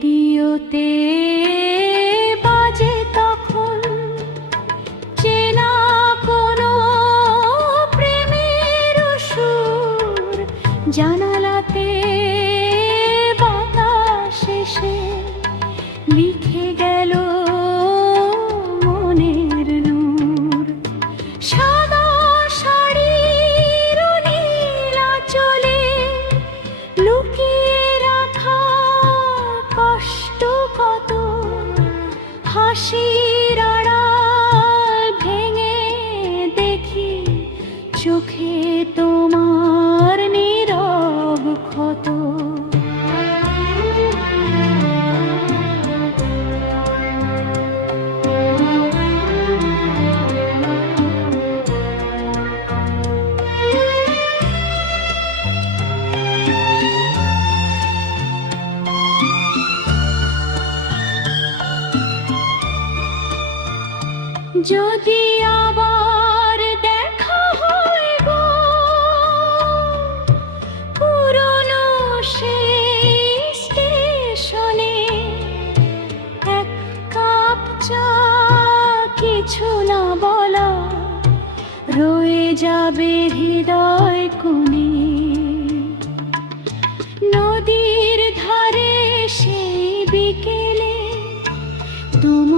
রেডিওতে বাজে তখন চেনা কোনো প্রেমের সুর, জানালাতে বাতাস এসে লিখে গেল মনের নূর। সাদা শাড়ির নীল আঁচলে লুকিয়ে রাখা কষ্ট কত, হাসির আড়াল ভেঙে দেখি চোখে তোমার নীরব ক্ষত। যদি আবার দেখা হয় গো পুরনো সেই স্টেশনে, এক কাপ চা কিছু না বলা রয়ে যাবে হৃদয় কোণে। নদীর ধারে সেই বিকেলে তুমি